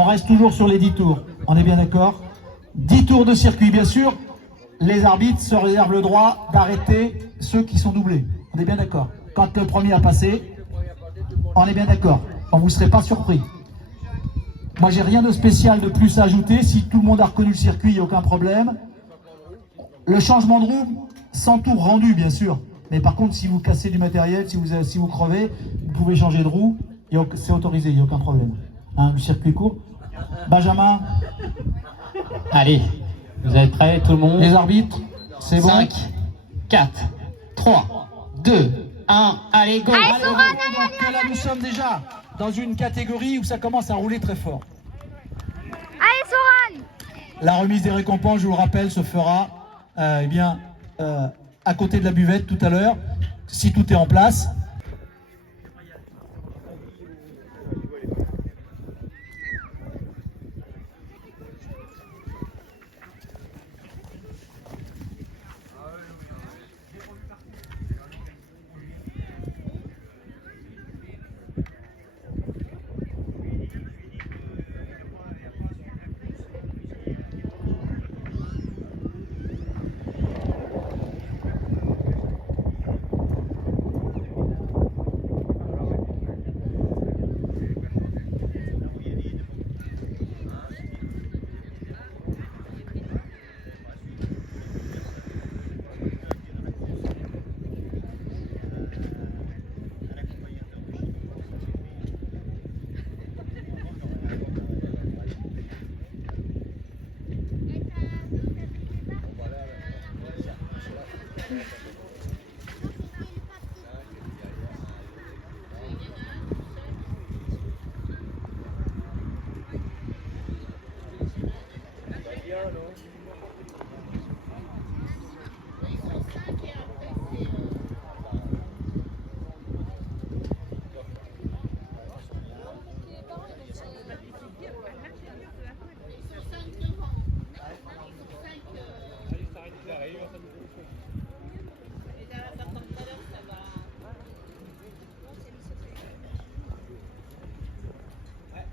On reste toujours sur les 10 tours. On est bien d'accord? 10 tours de circuit, bien sûr. Les arbitres se réservent le droit d'arrêter ceux qui sont doublés. On est bien d'accord? Quand le premier a passé, on est bien d'accord. On ne vous serez pas surpris. Moi, j'ai rien de spécial de plus à ajouter. Si tout le monde a reconnu le circuit, il n'y a aucun problème. Le changement de roue, sans tour rendu, bien sûr. Mais par contre, si vous cassez du matériel, si vous crevez, vous pouvez changer de roue. C'est autorisé, il n'y a aucun problème. Hein, le circuit court. Benjamin. Allez, vous êtes prêts, tout le monde? Les arbitres, c'est bon. 5, 4, 3, 2, 1, allez, go! Allez, go. Donc là, nous sommes déjà dans une catégorie où ça commence à rouler très fort. Allez, Soran! La remise des récompenses, je vous le rappelle, se fera à côté de la buvette tout à l'heure, si tout est en place.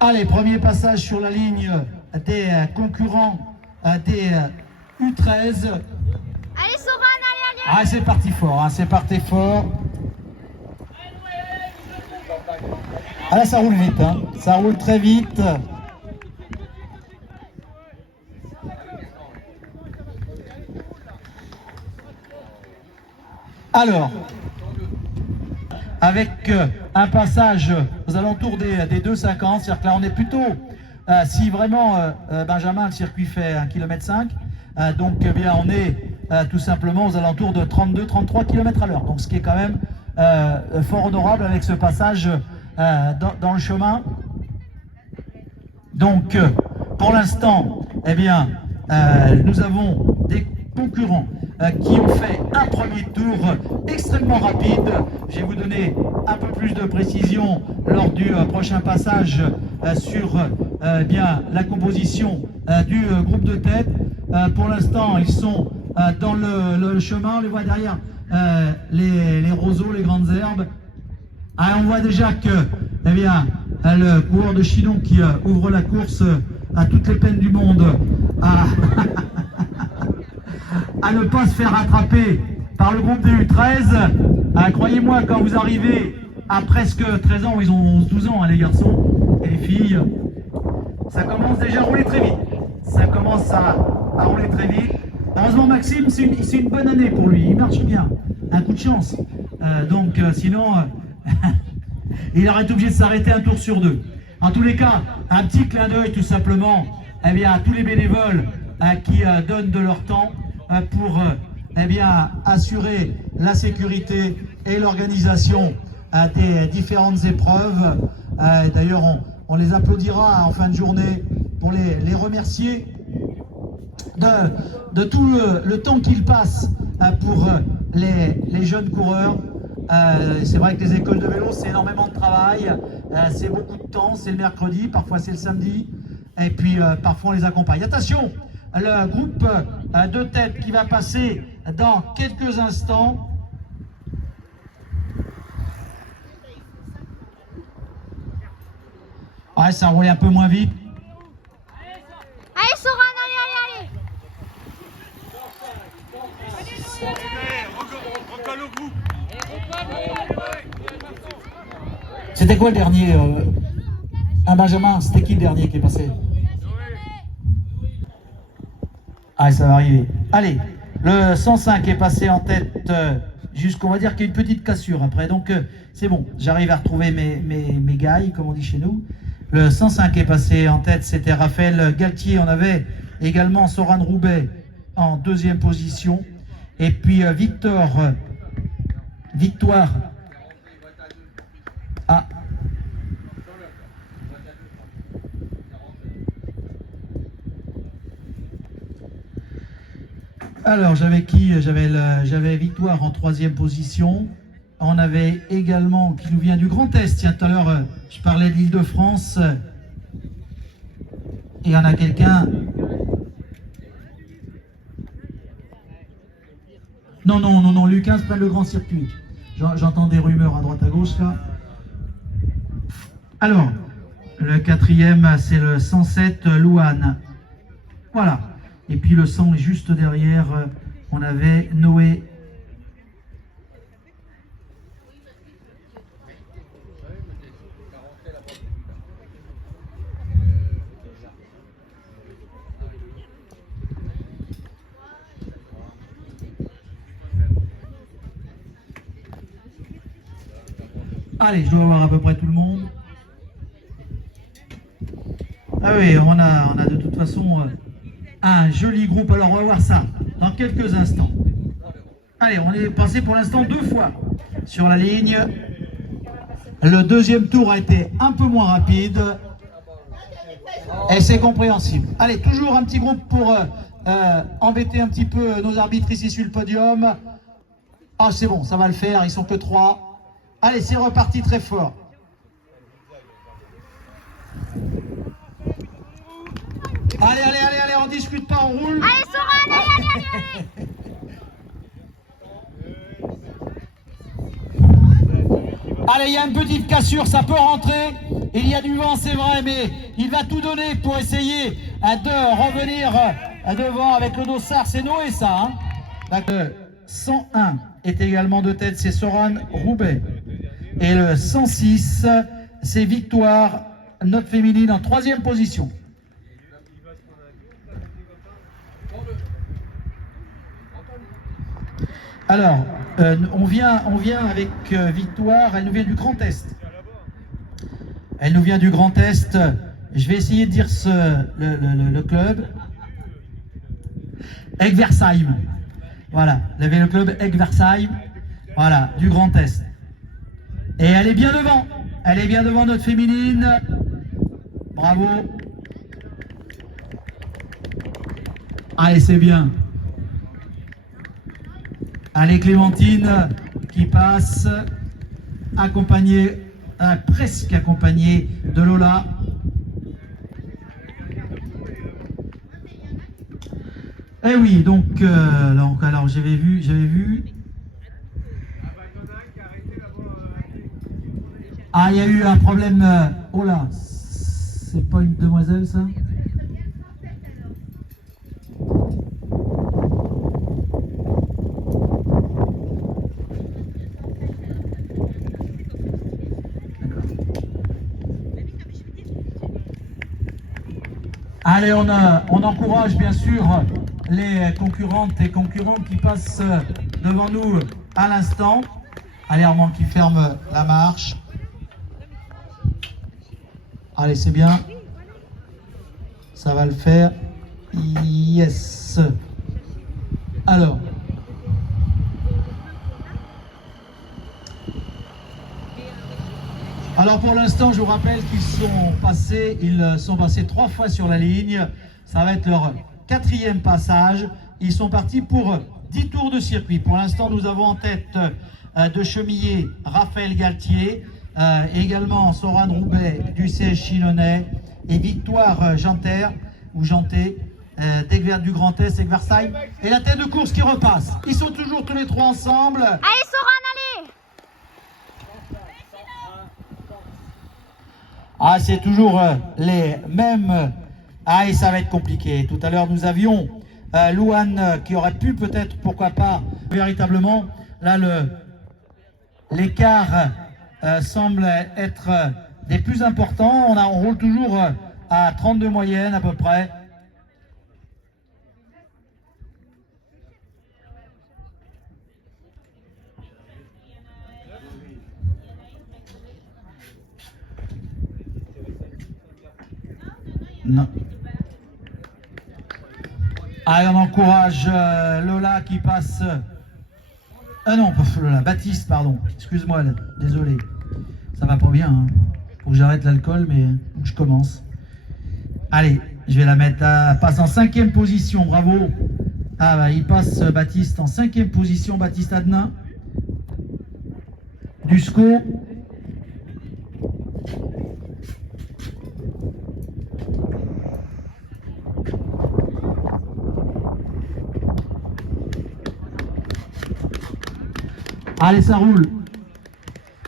Allez, premier passage sur la ligne des concurrents des U13. Allez, Soran, allez! Ah, c'est parti fort, hein, c'est parti fort. Ah là, ça roule vite, hein, ça roule très vite. Alors, avec un passage aux alentours des 2,50, c'est-à-dire que là on est plutôt, si vraiment Benjamin, le circuit fait 1,5 km, donc eh bien on est tout simplement aux alentours de 32-33 km à l'heure, donc ce qui est quand même fort honorable avec ce passage dans le chemin. Donc pour l'instant, eh bien nous avons des concurrents qui ont fait un premier tour extrêmement rapide. Je vais vous donner un peu plus de précision lors du prochain passage sur bien la composition du groupe de tête. Pour l'instant, ils sont dans le chemin. On les voit derrière les roseaux, les grandes herbes. On voit déjà que eh bien, le coureur de Chinon qui ouvre la course à toutes les peines du monde à ne pas se faire rattraper par le groupe des U13. Croyez-moi, quand vous arrivez à presque 13 ans, ils ont 11-12 ans, hein, les garçons et les filles, ça commence déjà à rouler très vite. Ça commence à rouler très vite. Heureusement, Maxime, c'est une bonne année pour lui, il marche bien. Un coup de chance. Sinon, il aurait été obligé de s'arrêter un tour sur deux. En tous les cas, un petit clin d'œil tout simplement eh bien, à tous les bénévoles qui donnent de leur temps pour eh bien, assurer la sécurité et l'organisation des différentes épreuves. D'ailleurs, on les applaudira en fin de journée pour les remercier de tout le temps qu'ils passent pour les jeunes coureurs. C'est vrai que les écoles de vélo, c'est énormément de travail, c'est beaucoup de temps, c'est le mercredi, parfois c'est le samedi, et puis parfois on les accompagne. Attention, le groupe de tête qui va passer dans quelques instants. Ouais, ça roulait un peu moins vite. C'était quoi le dernier un Benjamin, c'était qui le dernier qui est passé? Ah, ça va arriver. Allez, le 105 est passé en tête jusqu'on va dire qu'il y a une petite cassure après. Donc c'est bon, j'arrive à retrouver mes gailles, comme on dit chez nous. Le 105 est passé en tête, c'était Raphaël Galtier. On avait également Soran Roubaix en deuxième position. Et puis Victoire. Ah. Alors, j'avais qui? J'avais Victoire en troisième position. On avait également, qui nous vient du Grand Est. Tiens, tout à l'heure, je parlais de l'Île-de-France. Et il y en a quelqu'un. Non, Lucas prend le grand circuit. J'entends des rumeurs à droite à gauche, là. Alors, le quatrième, c'est le 107 Louane. Voilà. Et puis le 100 est juste derrière, on avait Noé. Allez, je dois avoir à peu près tout le monde. Ah oui, on a de toute façon un joli groupe. Alors on va voir ça dans quelques instants. Allez, on est passé pour l'instant 2 fois sur la ligne. Le deuxième tour a été un peu moins rapide. Et c'est compréhensible. Allez, toujours un petit groupe pour embêter un petit peu nos arbitres ici sur le podium. Ah, c'est bon, ça va le faire, ils sont que 3. Allez, c'est reparti très fort. Allez, on discute pas, on roule. Allez, Soran, allez. Allez, il y a une petite cassure, ça peut rentrer. Il y a du vent, c'est vrai, mais il va tout donner pour essayer de revenir devant avec le dossard. C'est Noé, ça. Hein. Le 101 est également de tête, c'est Soran Roubaix. Et le 106, c'est Victoire, notre féminine, en troisième position. Alors, on vient avec Victoire, elle nous vient du Grand Est. Elle nous vient du Grand Est. Je vais essayer de dire le club. Egversheim. Voilà, le club Egversheim. Voilà, du Grand Est. Et elle est bien devant. Elle est bien devant notre féminine. Bravo. Allez, c'est bien. Allez, Clémentine qui passe, accompagnée, presque accompagnée de Lola. Eh oui, donc alors j'avais vu. Ah, il y a eu un problème. Oh là, c'est pas une demoiselle, ça? Allez, on encourage bien sûr les concurrentes et concurrents qui passent devant nous à l'instant. Allez, Armand qui ferme la marche. Allez, c'est bien. Ça va le faire. Yes. Alors. Alors pour l'instant, je vous rappelle qu'ils sont passés 3 fois sur la ligne. Ça va être leur 4e passage. Ils sont partis pour 10 tours de circuit. Pour l'instant, nous avons en tête de chemiller Raphaël Galtier, également Soran Roubaix du CS Chilonnais et Victoire Janter d'Egvert du Grand Est, Egversheim. Et la tête de course qui repasse. Ils sont toujours tous les 3 ensemble. Allez, Soran, allez. Ah, c'est toujours les mêmes. Ah, et ça va être compliqué. Tout à l'heure, nous avions Louane qui aurait pu peut-être, pourquoi pas, véritablement, là l'écart semble être des plus importants. On roule toujours à 32 moyenne à peu près. Non. Allez, on encourage Lola qui passe. Non, pas Lola, Baptiste, pardon. Excuse-moi, désolé. Ça va pas bien. Hein. Faut que j'arrête l'alcool, mais je commence. Allez, je vais la mettre. Passe en 5e position, bravo. Ah, bah, il passe Baptiste en 5e position, Baptiste Adnin. Dusco. Allez, ça roule.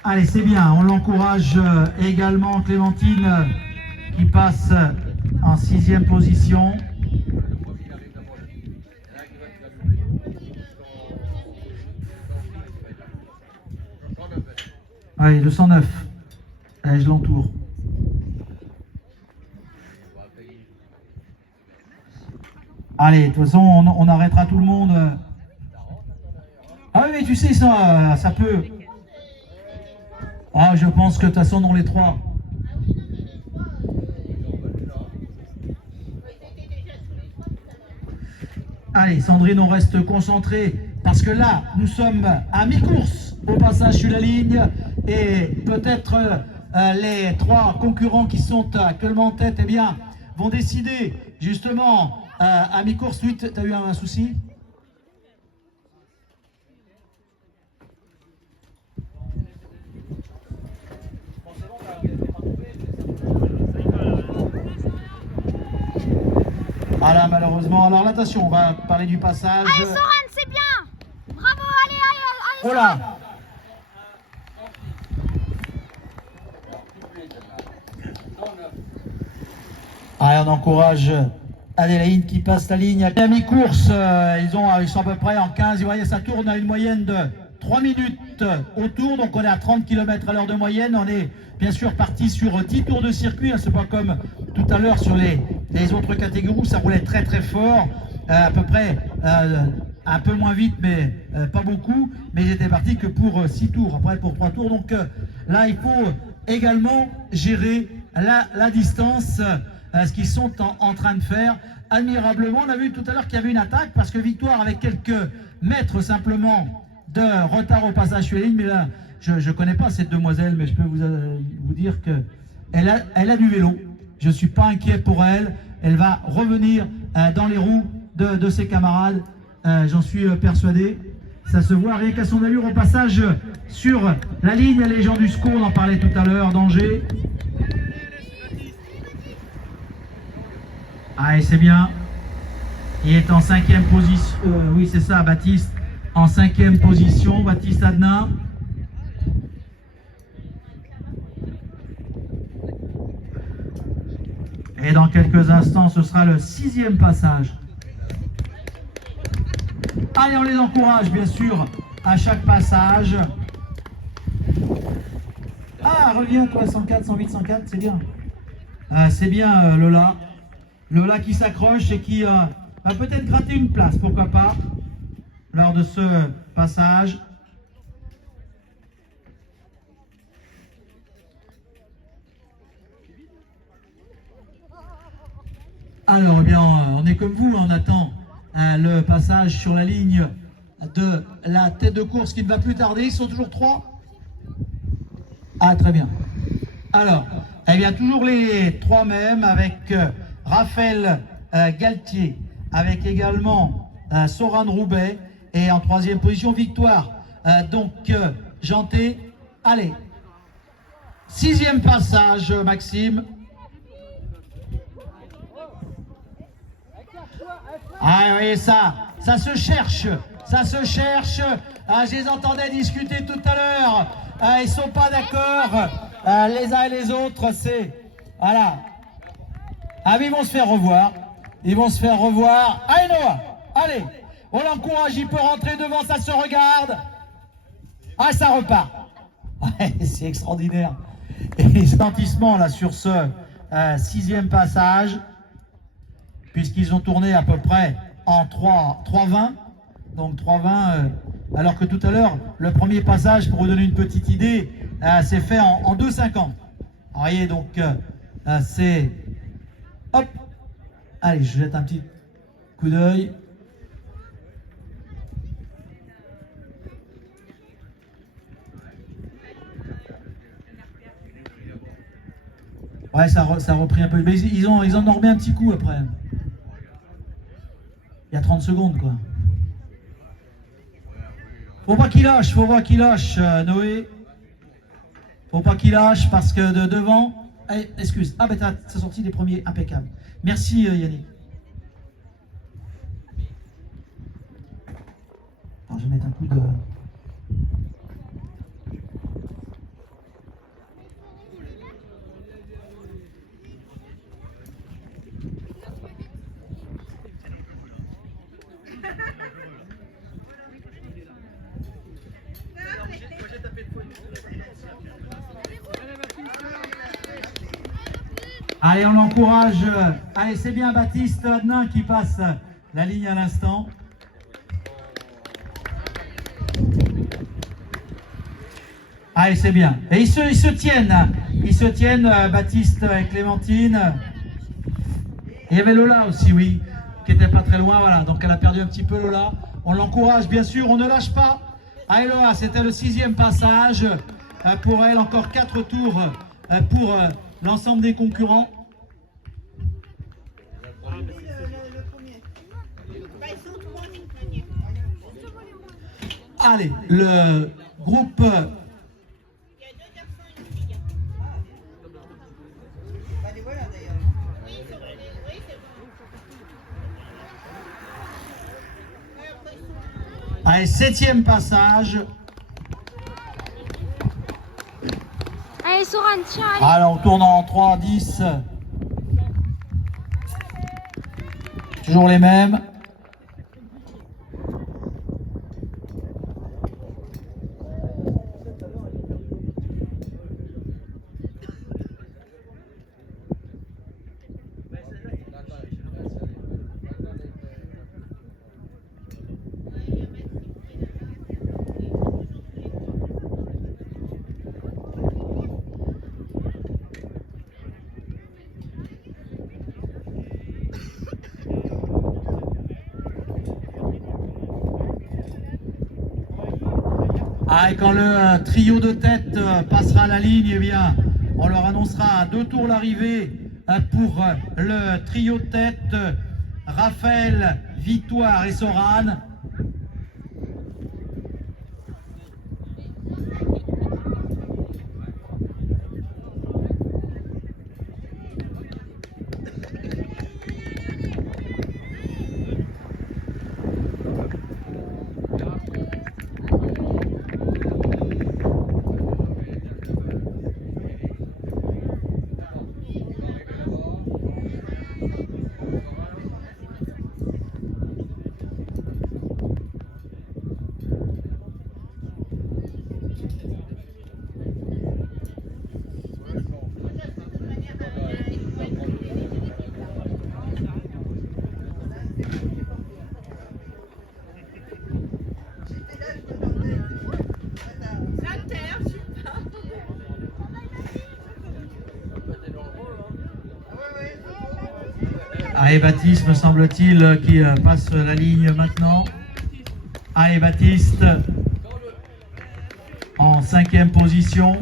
Allez, c'est bien. On l'encourage également, Clémentine, qui passe en 6e position. Allez, 209. Allez, je l'entoure. Allez, de toute façon, on arrêtera tout le monde. Ah oui, mais tu sais, ça peut... Ah, je pense que de toute façon, dans les 3. Allez, Sandrine, on reste concentré parce que là, nous sommes à mi-course au passage sur la ligne et peut-être les 3 concurrents qui sont actuellement en tête, eh bien, vont décider justement à mi-course. Tu as eu un souci ? Voilà, malheureusement. Alors, attention, on va parler du passage. Allez, Soren, c'est bien. Bravo, allez. Oh là! Allez, on encourage Adélaïde qui passe la ligne. À mi-course, ils sont à peu près en 15. Vous voyez, ça tourne à une moyenne de 3 minutes autour. Donc, on est à 30 km/h de moyenne. On est bien sûr parti sur 10 tours de circuit. C'est pas comme tout à l'heure sur les autres catégories où ça roulait très très fort. À peu près un peu moins vite, mais pas beaucoup. Mais j'étais parti que pour 6 tours, après pour 3 tours. Donc là, il faut également gérer la distance, ce qu'ils sont en train de faire admirablement. On a vu tout à l'heure qu'il y avait une attaque, parce que Victoire avec quelques mètres simplement de retard au passage sur la ligne. Mais là, je ne connais pas cette demoiselle, mais je peux vous dire qu'elle a du vélo. Je ne suis pas inquiet pour elle. Elle va revenir dans les roues de ses camarades. J'en suis persuadé. Ça se voit rien qu'à son allure au passage sur la ligne. Les gens du SCO, on en parlait tout à l'heure, danger. Allez, c'est bien. Il est en 5e position. Oui, c'est ça, Baptiste. En 5e position, Baptiste Adnin. Et dans quelques instants, ce sera le 6e passage. Allez, on les encourage, bien sûr, à chaque passage. Ah, reviens, toi, 104, 108, 104, c'est bien. C'est bien, Lola. Lola qui s'accroche et qui va peut-être gratter une place, pourquoi pas, lors de ce passage. Alors, eh bien, on est comme vous, on attend le passage sur la ligne de la tête de course qui ne va plus tarder. Ils sont toujours 3. Ah, très bien. Alors, eh bien, toujours les 3 mêmes avec Raphaël Galtier, avec également Soran Roubaix et en 3e position, Victoire. Donc, Janté. Allez, 6e passage, Maxime. Ah oui, ça se cherche, je les entendais discuter tout à l'heure, ils sont pas d'accord, les uns et les autres, c'est, voilà. Ah mais ils vont se faire revoir, Allez Noah, Allez, on l'encourage, il peut rentrer devant, ça se regarde. Ah, ça repart. Ouais, c'est extraordinaire. Et les ralentissements là sur ce 6e passage, puisqu'ils ont tourné à peu près en 3,20. Donc 3,20, alors que tout à l'heure, le premier passage, pour vous donner une petite idée, s'est fait en 2,50. Vous voyez, donc c'est... Hop. Allez, je jette un petit coup d'œil. Ouais, ça a repris un peu. Mais ils en ont remis un petit coup après. Il y a 30 secondes, quoi. Faut pas qu'il lâche, Noé. Faut pas qu'il lâche parce que de devant... Allez, excuse. Ah, ben t'as sorti les premiers impeccables. Merci, Yannick. Alors, je vais mettre un coup de... Allez, on l'encourage. Allez, c'est bien Baptiste Adnin qui passe la ligne à l'instant. Allez, c'est bien. Et ils se tiennent, Baptiste et Clémentine. Et il y avait Lola aussi, oui, qui n'était pas très loin. Voilà, donc elle a perdu un petit peu Lola. On l'encourage, bien sûr, on ne lâche pas. Allez, Lola, c'était le 6e passage. Pour elle, encore 4 tours pour l'ensemble des concurrents. Allez, le groupe... Allez, 7e passage. Allez, Soran, tiens, allez. Alors, on tourne en 3, 10. Toujours les mêmes. Ah, et quand le trio de tête passera la ligne, eh bien, on leur annoncera à 2 tours l'arrivée pour le trio de tête, Raphaël, Victoire et Soran. Allez, Baptiste, me semble-t-il, qui passe la ligne maintenant. Allez, Baptiste, en 5e position.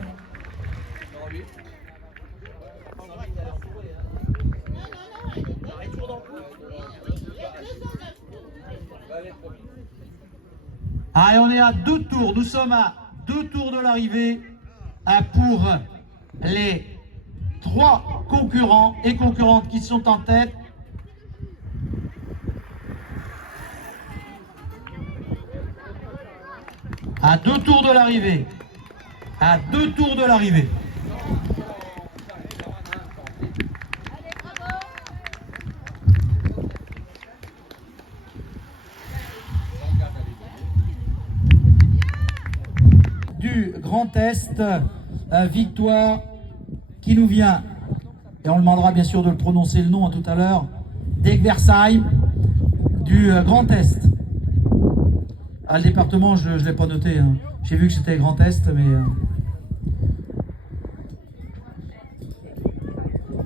Allez, on est à 2 tours. Nous sommes à 2 tours de l'arrivée pour les 3 concurrents et concurrentes qui sont en tête. À 2 tours de l'arrivée. À 2 tours de l'arrivée. Grand Est, victoire qui nous vient, et on demandera bien sûr de le prononcer le nom tout à l'heure, d'Egversheim du Grand Est. Ah, le département, je ne l'ai pas noté, hein. J'ai vu que c'était Grand Est, mais...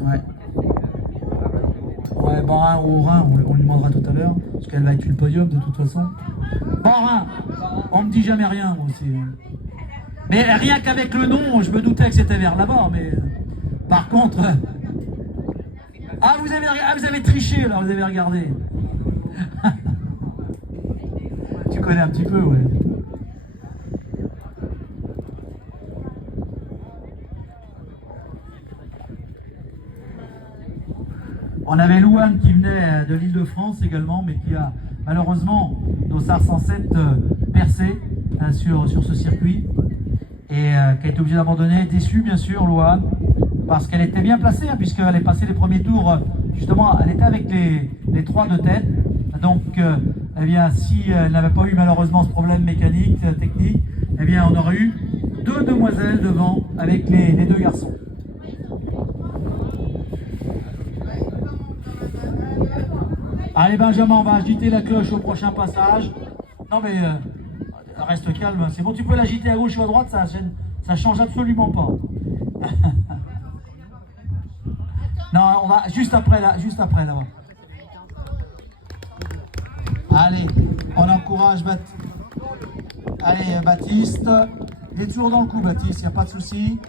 Ouais. Ouais, Bas-Rhin ou Haut-Rhin, on lui demandera tout à l'heure, parce qu'elle va être sur le podium de toute façon. Bas-Rhin, on me dit jamais rien, moi aussi. Mais rien qu'avec le nom, je me doutais que c'était vers là-bas, mais... Par contre... Ah, vous avez triché, là, vous avez regardé. Tu connais un petit peu, ouais. On avait Louane qui venait de l'Île-de-France également, mais qui a malheureusement, Dossard 107, percé sur ce circuit et qui a été obligée d'abandonner. Déçue, bien sûr, Louane, parce qu'elle était bien placée, hein, puisqu'elle est passée les premiers tours, justement, elle était avec les 3 de tête. Donc, eh bien, si elle n'avait pas eu malheureusement ce problème mécanique, technique, eh bien, on aurait eu 2 demoiselles devant avec les 2 garçons. Allez Benjamin, on va agiter la cloche au prochain passage. Non mais reste calme, c'est bon, tu peux l'agiter à gauche ou à droite, ça change absolument pas. Non, on va juste après là, là-bas. Allez, on encourage Baptiste. Il est toujours dans le coup, Baptiste, il n'y a pas de souci.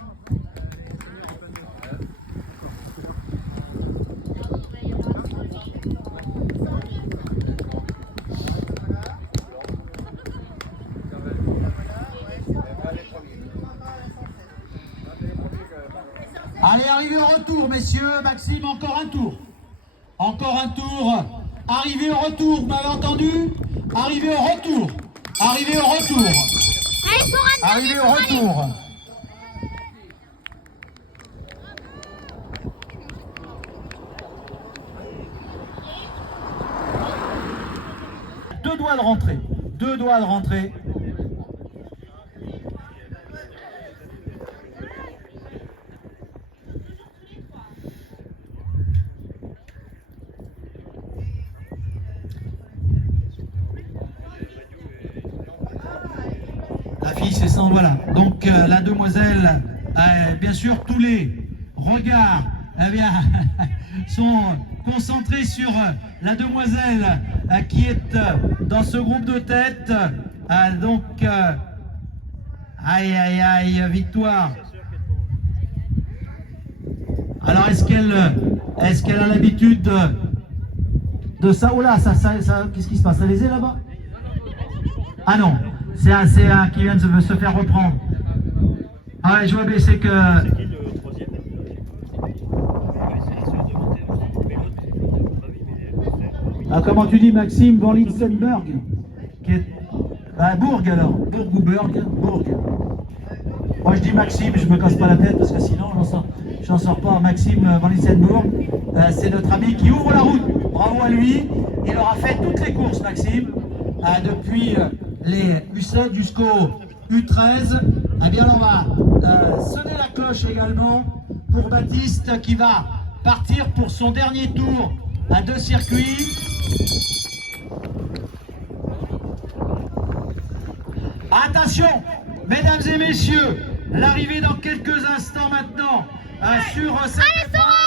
Allez, arrivez au retour, messieurs. Maxime, encore un tour. Encore un tour. Arrivez au retour, vous m'avez entendu? Arrivez au retour. Arrivez au retour. Arrivez au retour. Deux doigts de rentrer. 2 doigts de rentrer. La fille, c'est ça, voilà. Donc la demoiselle, bien sûr, tous les regards bien, sont concentrés sur la demoiselle qui est dans ce groupe de tête. Donc, aïe, aïe, aïe, victoire. Alors, est-ce qu'elle a l'habitude de ça? Oh là, ça qu'est-ce qui se passe? Ça les est là-bas? Ah non, c'est un qui vient de se faire reprendre. Ah ouais, je vois, mais c'est que... Ah, comment tu dis, Maxime? Van Litzenberg qui est... Bourg alors. Bourg ou Berg? Bourg. Moi je dis Maxime, je me casse pas la tête parce que sinon j'en sors pas. Maxime Van Litzenberg, c'est notre ami qui ouvre la route. Bravo à lui. Il aura fait toutes les courses, Maxime, depuis les U7 jusqu'au U13. Eh bien, on va sonner la cloche également pour Baptiste qui va partir pour son dernier tour de circuit. Attention, mesdames et messieurs, l'arrivée dans quelques instants maintenant sur cette épreuve.